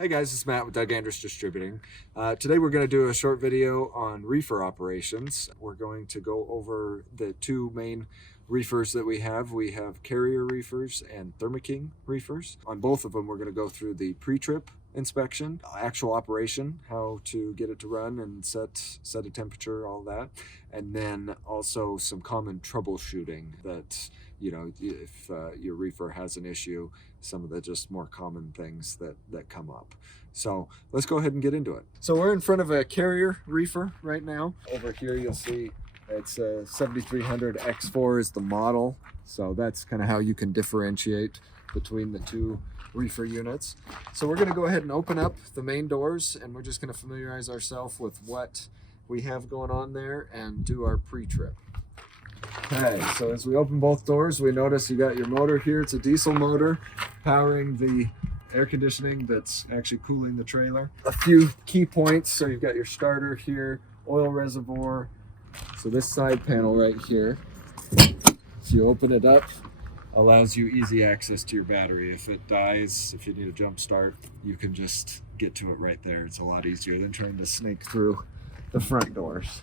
Hey guys, it's Matt with Doug Andrus Distributing. Today we're going to do a short video on reefer operations. We're going to go over the two main reefers that we have. We have carrier reefers and Thermo King reefers. On both of them we're going to go through the pre-trip inspection, actual operation, how to get it to run and set a temperature, all that, and then also some common troubleshooting that, you know, if your reefer has an issue, some of the just more common things that come up. So let's go ahead and get into it. So we're in front of a carrier reefer right now. Over here you'll see it's a 7300 X4 is the model. So that's kind of how you can differentiate between the two reefer units. So we're going to go ahead and open up the main doors, and we're just going to familiarize ourselves with what we have going on there and do our pre-trip. Okay, so as we open both doors, we notice you got your motor here. It's a diesel motor powering the air conditioning that's actually cooling the trailer. A few key points. So you've got your starter here, oil reservoir. So this side panel right here, so you open it up, allows you easy access to your battery. If it dies, if you need a jump start, you can just get to it right there. It's a lot easier than trying to snake through the front doors.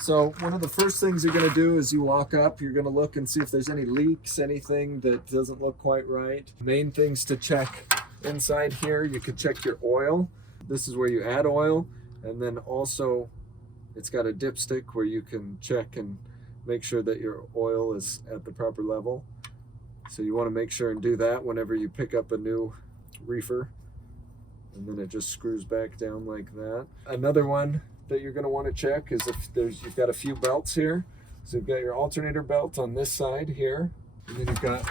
So one of the first things you're going to do is you walk up, you're going to look and see if there's any leaks, anything that doesn't look quite right. Main things to check inside here, you can check your oil. This is where you add oil, and then also it's got a dipstick where you can check and make sure that your oil is at the proper level. So you want to make sure and do that whenever you pick up a new reefer. And then it just screws back down like that. Another one that you're going to want to check is if you've got a few belts here. So you've got your alternator belt on this side here, and then you've got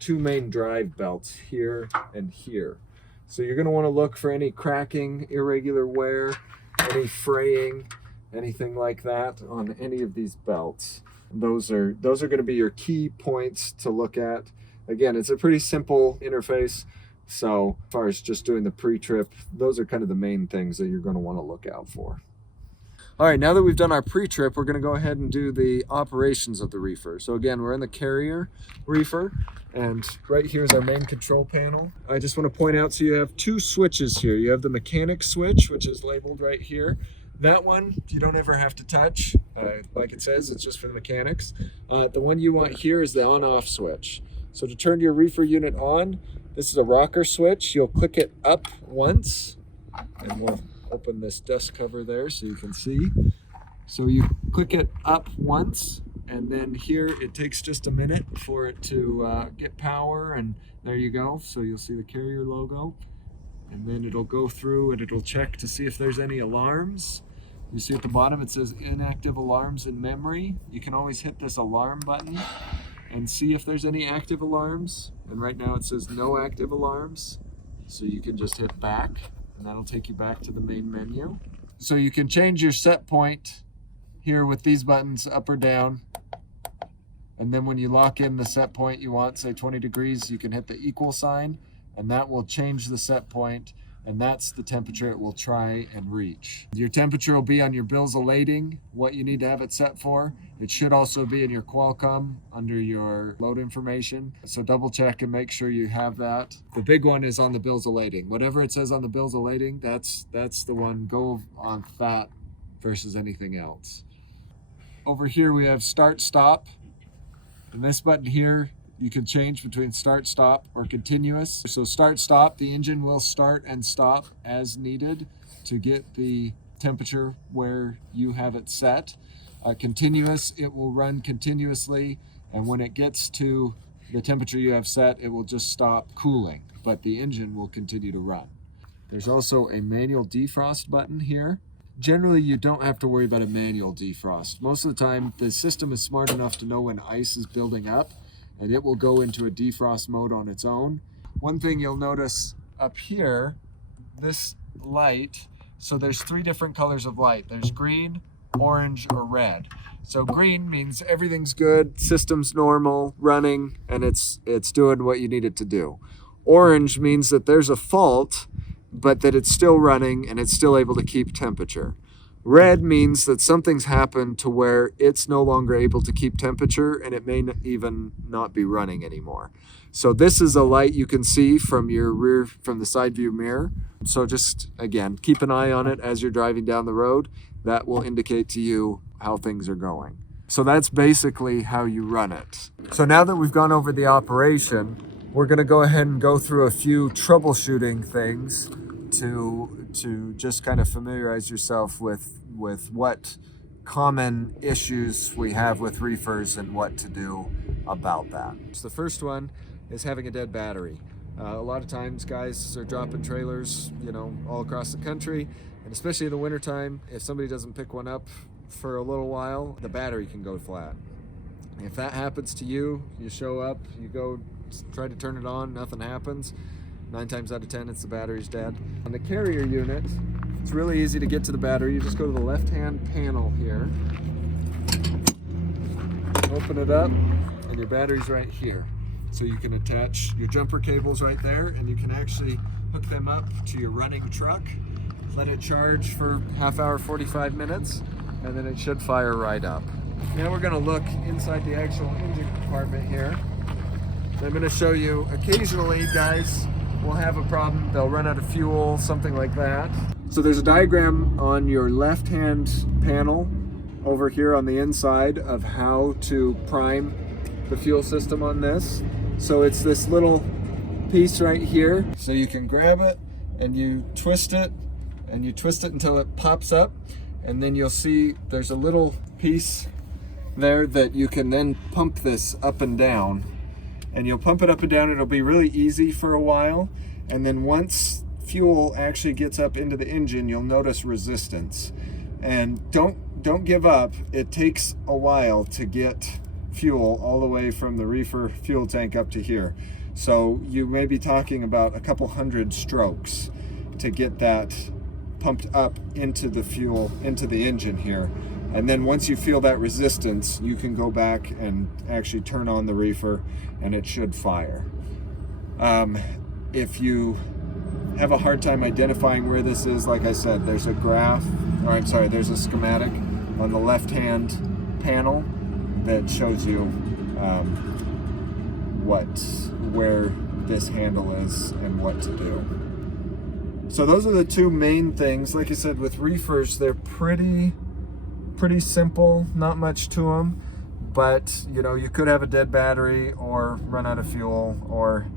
two main drive belts here and here. So you're going to want to look for any cracking, irregular wear, any fraying, anything like that on any of these belts. Those are going to be your key points to look at. Again, it's a pretty simple interface. So as far as just doing the pre-trip, those are kind of the main things that you're going to want to look out for. All right, now that we've done our pre-trip, we're going to go ahead and do the operations of the reefer. So again, we're in the carrier reefer, and right here is our main control panel. I just want to point out, so you have two switches here. You have the mechanic switch, which is labeled right here. That one you don't ever have to touch. Like it says, it's just for the mechanics. The one you want here is the on-off switch. So to turn your reefer unit on, this is a rocker switch. You'll click it up once, and we'll open this dust cover there so you can see. So you click it up once, and then here it takes just a minute for it to get power, and there you go. So you'll see the carrier logo, and then it'll go through and it'll check to see if there's any alarms. You see at the bottom it says inactive alarms in memory. You can always hit this alarm button and see if there's any active alarms. And right now it says no active alarms. So you can just hit back, and that'll take you back to the main menu. So you can change your set point here with these buttons up or down. And then when you lock in the set point you want, say 20 degrees, you can hit the equal sign, and that will change the set point, and that's the temperature it will try and reach. Your temperature will be on your bills of lading, what you need to have it set for. It should also be in your Qualcomm under your load information. So double check and make sure you have that. The big one is on the bills of lading. Whatever it says on the bills of lading, that's the one. Go on that versus anything else. Over here we have start stop. And this button here, you can change between start, stop, or continuous. So start, stop, the engine will start and stop as needed to get the temperature where you have it set. Continuous, it will run continuously, and when it gets to the temperature you have set, it will just stop cooling, but the engine will continue to run. There's also a manual defrost button here. Generally, you don't have to worry about a manual defrost. Most of the time, the system is smart enough to know when ice is building up, and it will go into a defrost mode on its own. One thing you'll notice up here, this light, so there's three different colors of light. There's green, orange, or red. So green means everything's good, system's normal, running, and it's doing what you need it to do. Orange means that there's a fault, but that it's still running and it's still able to keep temperature. Red means that something's happened to where it's no longer able to keep temperature and it may even not be running anymore. So this is a light you can see from the side view mirror. So just, again, keep an eye on it as you're driving down the road. That will indicate to you how things are going. So that's basically how you run it. So now that we've gone over the operation, we're going to go ahead and go through a few troubleshooting things to just kind of familiarize yourself with what common issues we have with reefers and what to do about that. So the first one is having a dead battery. A lot of times guys are dropping trailers, all across the country, and especially in the wintertime, if somebody doesn't pick one up for a little while, the battery can go flat. If that happens to you, you show up, you go try to turn it on, nothing happens. 9 times out of 10, it's the battery's dead. On the carrier unit, it's really easy to get to the battery. You just go to the left-hand panel here, open it up, and your battery's right here. So you can attach your jumper cables right there, and you can actually hook them up to your running truck, let it charge for half hour, 45 minutes, and then it should fire right up. Now we're gonna look inside the actual engine compartment here. So I'm gonna show you, occasionally guys will have a problem. They'll run out of fuel, something like that. So there's a diagram on your left-hand panel over here on the inside of how to prime the fuel system on this. So it's this little piece right here. So you can grab it and you twist it until it pops up. And then you'll see there's a little piece there that you can then pump this up and down. And you'll pump it up and down. It'll be really easy for a while. And then once fuel actually gets up into the engine, you'll notice resistance. And don't give up. It takes a while to get fuel all the way from the reefer fuel tank up to here. So you may be talking about a couple hundred strokes to get that pumped up into the fuel, into the engine here. And then once you feel that resistance, you can go back and actually turn on the reefer and it should fire. If you have a hard time identifying where this is, like I said, there's there's a schematic on the left-hand panel that shows you where this handle is and what to do. So those are the two main things. Like I said, with reefers, they're pretty simple, not much to them, but you could have a dead battery or run out of fuel or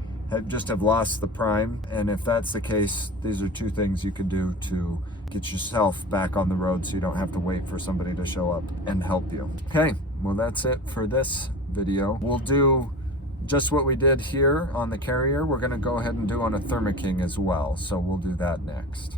just have lost the prime. And if that's the case, these are two things you can do to get yourself back on the road so you don't have to wait for somebody to show up and help you. Okay, well that's it for this video. We'll do just what we did here on the carrier. We're going to go ahead and do on a Thermo King as well, so we'll do that next.